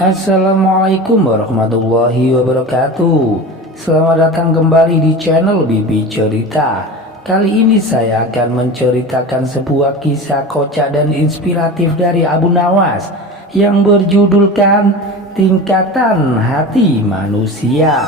Assalamualaikum warahmatullahi wabarakatuh. Selamat datang kembali di channel Bibi Cerita. Kali ini saya akan menceritakan sebuah kisah kocak dan inspiratif dari Abu Nawas yang berjudulkan Tingkatan Hati Manusia.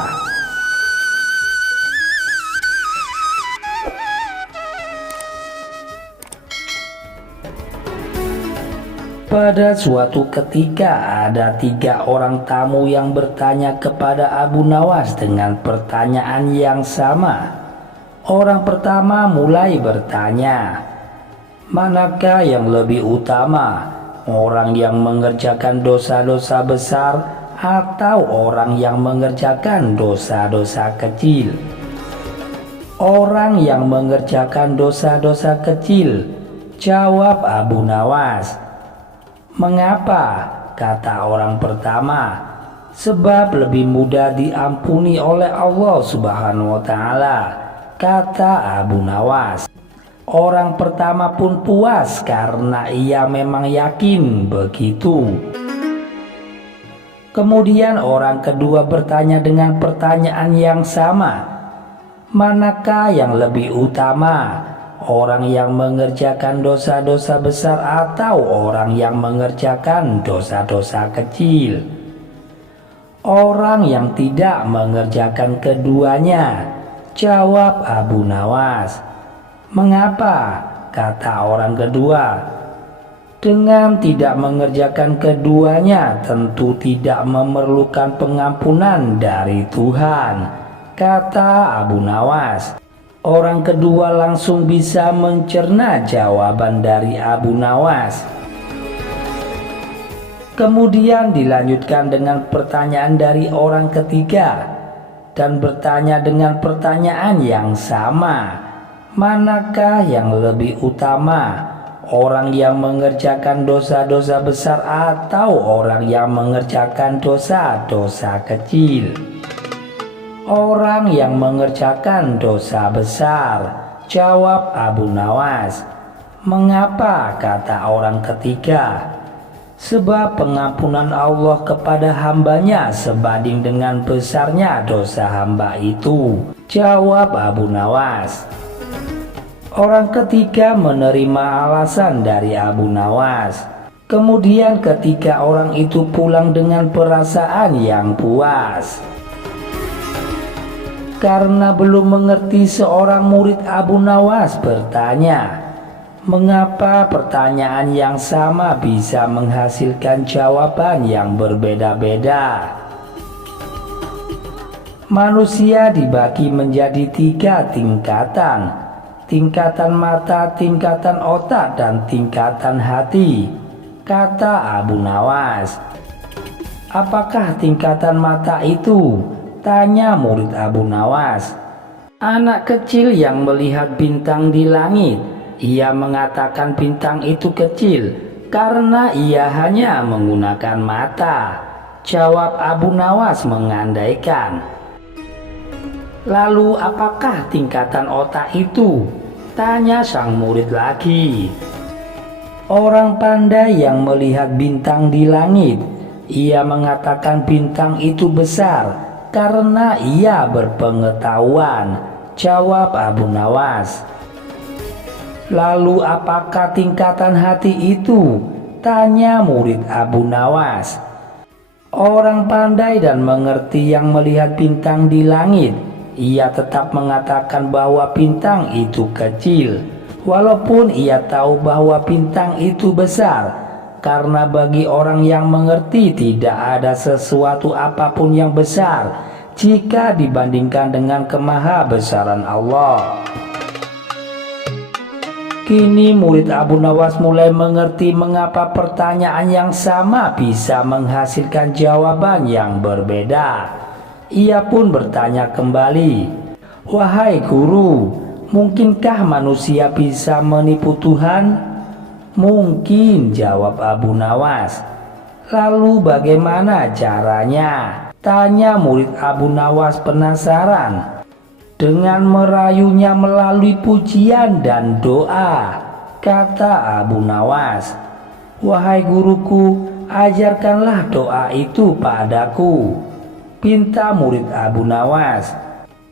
Pada suatu ketika ada 3 orang tamu yang bertanya kepada Abu Nawas dengan pertanyaan yang sama. Orang pertama mulai bertanya, manakah yang lebih utama, orang yang mengerjakan dosa-dosa besar atau orang yang mengerjakan dosa-dosa kecil? Orang yang mengerjakan dosa-dosa kecil, jawab Abu Nawas. Mengapa? Kata orang pertama. Sebab lebih mudah diampuni oleh Allah Subhanahu wa Ta'ala, kata Abu Nawas. Orang pertama pun puas karena ia memang yakin begitu. Kemudian orang kedua bertanya dengan pertanyaan yang sama. Manakah yang lebih utama, orang yang mengerjakan dosa-dosa besar atau orang yang mengerjakan dosa-dosa kecil? Orang yang tidak mengerjakan keduanya, jawab Abu Nawas. Mengapa? Kata orang kedua. Dengan tidak mengerjakan keduanya tentu tidak memerlukan pengampunan dari Tuhan, kata Abu Nawas. Orang kedua langsung bisa mencerna jawaban dari Abu Nawas. Kemudian dilanjutkan dengan pertanyaan dari orang ketiga dan bertanya dengan pertanyaan yang sama. Manakah yang lebih utama, orang yang mengerjakan dosa-dosa besar atau orang yang mengerjakan dosa-dosa kecil? Orang yang mengerjakan dosa besar, jawab Abu Nawas. Mengapa? Kata orang ketiga. Sebab pengampunan Allah kepada hambanya sebanding dengan besarnya dosa hamba itu, jawab Abu Nawas. Orang ketiga menerima alasan dari Abu Nawas. Kemudian ketiga orang itu pulang dengan perasaan yang puas. Karena belum mengerti, seorang murid Abu Nawas bertanya, mengapa pertanyaan yang sama bisa menghasilkan jawaban yang berbeda-beda? Manusia dibagi menjadi 3 tingkatan. Tingkatan mata, tingkatan otak, dan tingkatan hati, kata Abu Nawas. Apakah tingkatan mata itu? Tanya murid Abu Nawas. Anak kecil yang melihat bintang di langit, ia mengatakan bintang itu kecil karena ia hanya menggunakan mata, jawab Abu Nawas mengandaikan. Lalu apakah tingkatan otak itu? Tanya sang murid lagi. Orang pandai yang melihat bintang di langit, ia mengatakan bintang itu besar karena ia berpengetahuan, jawab Abu Nawas. Lalu apakah tingkatan hati itu? Tanya murid Abu Nawas. Orang pandai dan mengerti yang melihat bintang di langit, ia tetap mengatakan bahwa bintang itu kecil, walaupun ia tahu bahwa bintang itu besar. Karena bagi orang yang mengerti tidak ada sesuatu apapun yang besar jika dibandingkan dengan kemahabesaran Allah. Kini murid Abu Nawas mulai mengerti mengapa pertanyaan yang sama bisa menghasilkan jawaban yang berbeda. Ia pun bertanya kembali, wahai guru, mungkinkah manusia bisa menipu Tuhan? Mungkin, jawab Abu Nawas. Lalu bagaimana caranya? Tanya murid Abu Nawas penasaran. Dengan merayunya melalui pujian dan doa, kata Abu Nawas. Wahai guruku, ajarkanlah doa itu padaku, pinta murid Abu Nawas.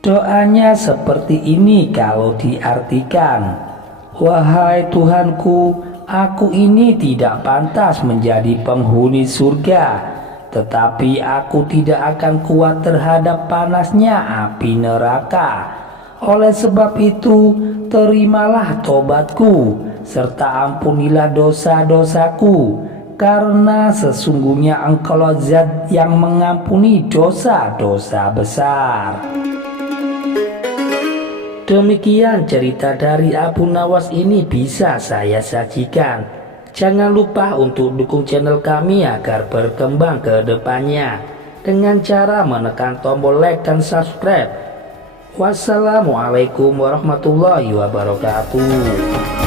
Doanya seperti ini kalau diartikan, wahai Tuhanku, aku ini tidak pantas menjadi penghuni surga, tetapi aku tidak akan kuat terhadap panasnya api neraka. Oleh sebab itu, terimalah tobatku, serta ampunilah dosa-dosaku, karena sesungguhnya Engkaulah Zat yang mengampuni dosa-dosa besar. Demikian cerita dari Abu Nawas ini bisa saya sajikan. Jangan lupa untuk dukung channel kami agar berkembang ke depannya dengan cara menekan tombol like dan subscribe. Wassalamualaikum warahmatullahi wabarakatuh.